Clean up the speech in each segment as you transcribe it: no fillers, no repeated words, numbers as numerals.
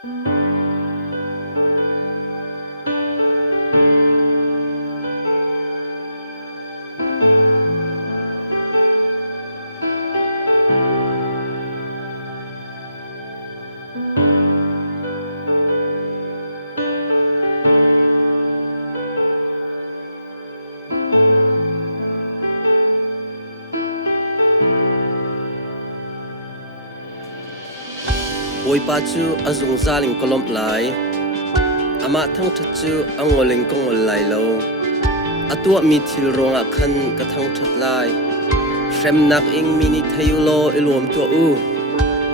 โอยปาจูอาจงซาลิงกลมไหลอามาทั้งทัดจูอังวลิงกงวลไหลโลอาตัวมีทิลรงอาคันกระทั่งทัดไหลเชมนักอิงมินิทยุโลอิลวมตัว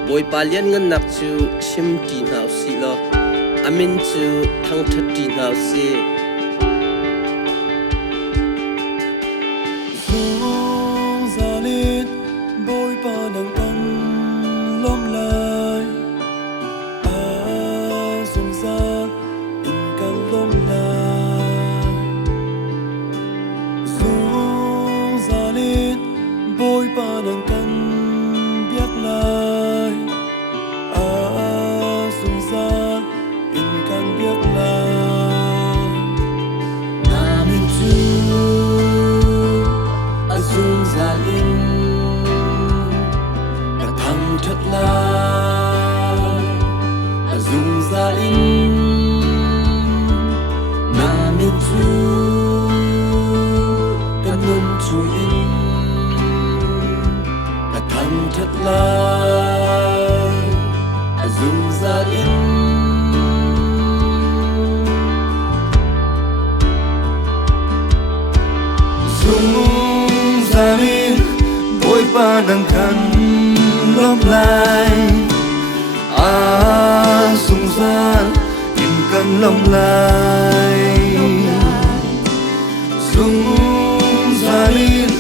บอยปาเลียนเงินนักจูชิมตีนาวสิโลอามินจูทั้งทัดตีนาวสิNang kan lom lai sung san in kan lom lai sung salin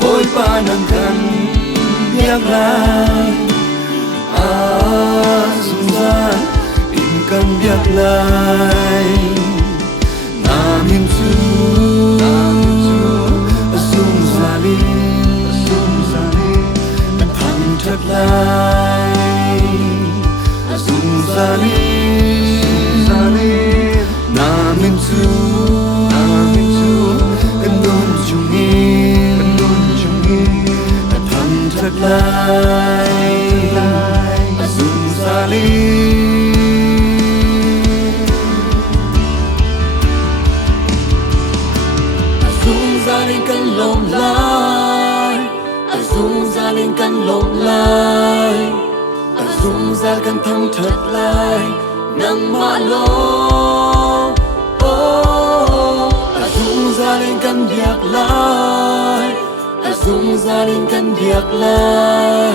boy pa nang kan biak lai sung san in kan biak lai namin su sung salin thật lai dùng zali na min chu kan nun chung in tham thật lai dùng zali kan lom lai dung ra lên căn lộn lại dung ra căn thăng thật lại nắng mạ lô dung ra lên căn việc lại dung ra lên căn việc lại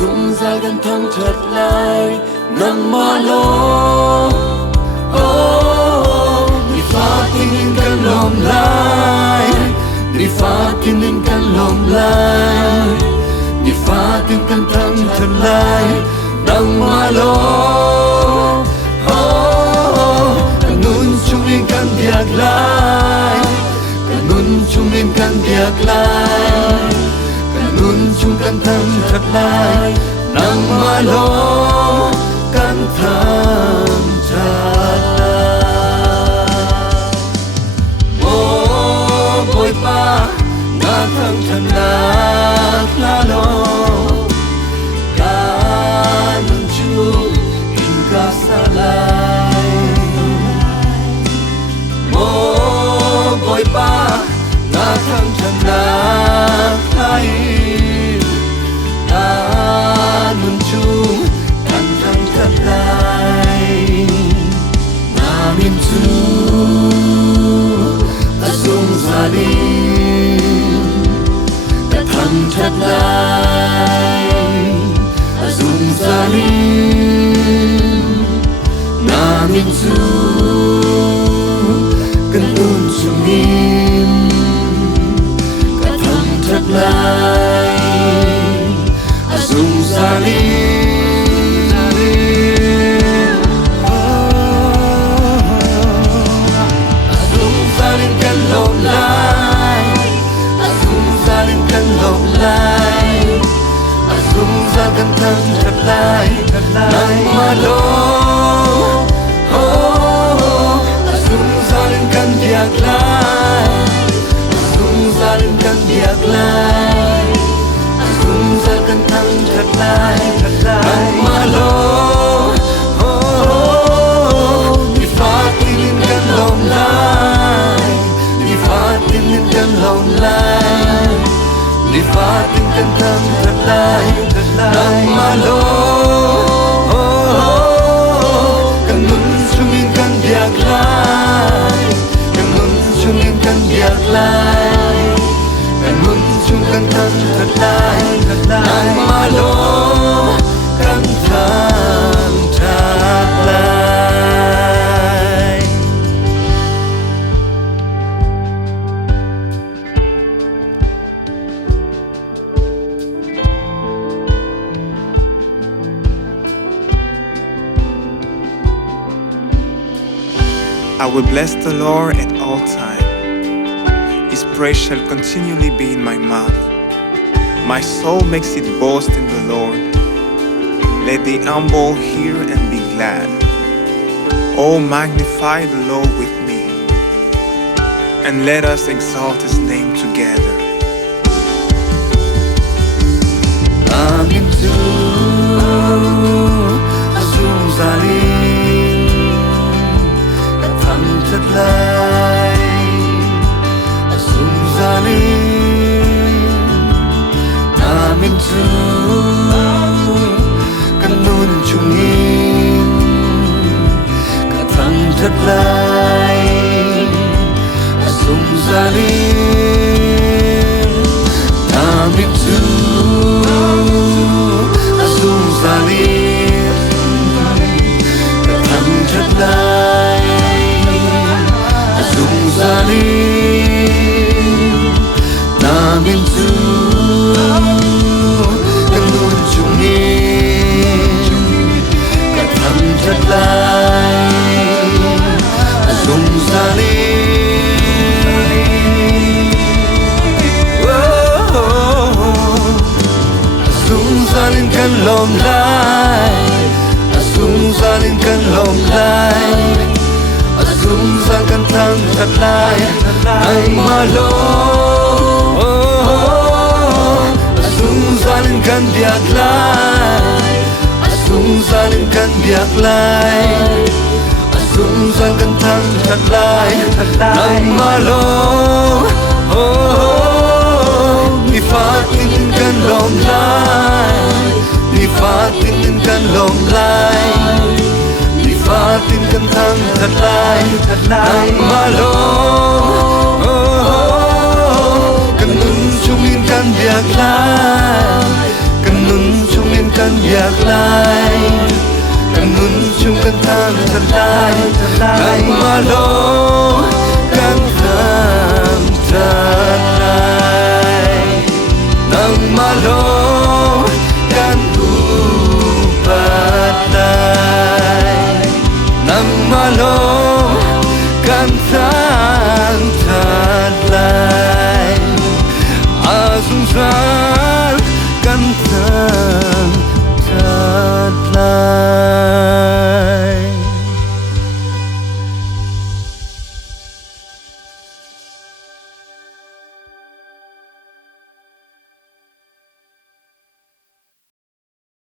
dung ra căn thăng thật lại nắng mạ lô đi phát tin căn lộn lại đi phát tin căn lom lai đi phát tin căn thăng thật lai nang ma lo căn nun chung lên căn việc lai căn nun chung lên căn việc lai căn nun chung căn thăng thật lai nang ma lo căn thăng thật boy pa na thăng thân la lo ca nun chu in ca sa lai boy pa na thăng thân la nun chu kan thăng thân lai na min chu dung ra đi đã thăng thật lại dung ra đi na min chu cần luôn chung im đã thăng thật lại dung ra đi dung ra căn thăng thật lại thật lại nang malo đi phát tinกันลมลายđi phát tinกันลมลายđi phát tinกันทำthật lại nang maloกันนุ่นชุ่มกันอยากลายกันนุ่นชุ่มกันอยากลายกันนุ่นชุ่มกันทำthật lại nang maloกันทำthật lại I will bless the Lord at all times. His praise shall continually be in my mouth. My soul makes it boast in the Lord. Let the humble hear and be glad. Oh, magnify the Lord with me, and let us exalt his name together. Amin tu azum zalim katang thật lại azum zalim Amin tu kanun chungin katang thật lại azum zalim Amin tu azum zalim katang thật lại azum zalim namin tu kanun chungin katang thật lại azum zalim kan lom lai azum zalim kan lom lai azum zalim kan thang thật lại nang malo azum zalim kan biak lai azum zalim kan biak lai azum zalim kan thang thật lại nang malo đi phát tin kan lom lai đi phát tin kan lom lai đi phát tin kan thang thật lại nang malo kan nun chungin kan biak lai kan nun chungin kan biak lai kan nun chung kan thang thật lại nang malo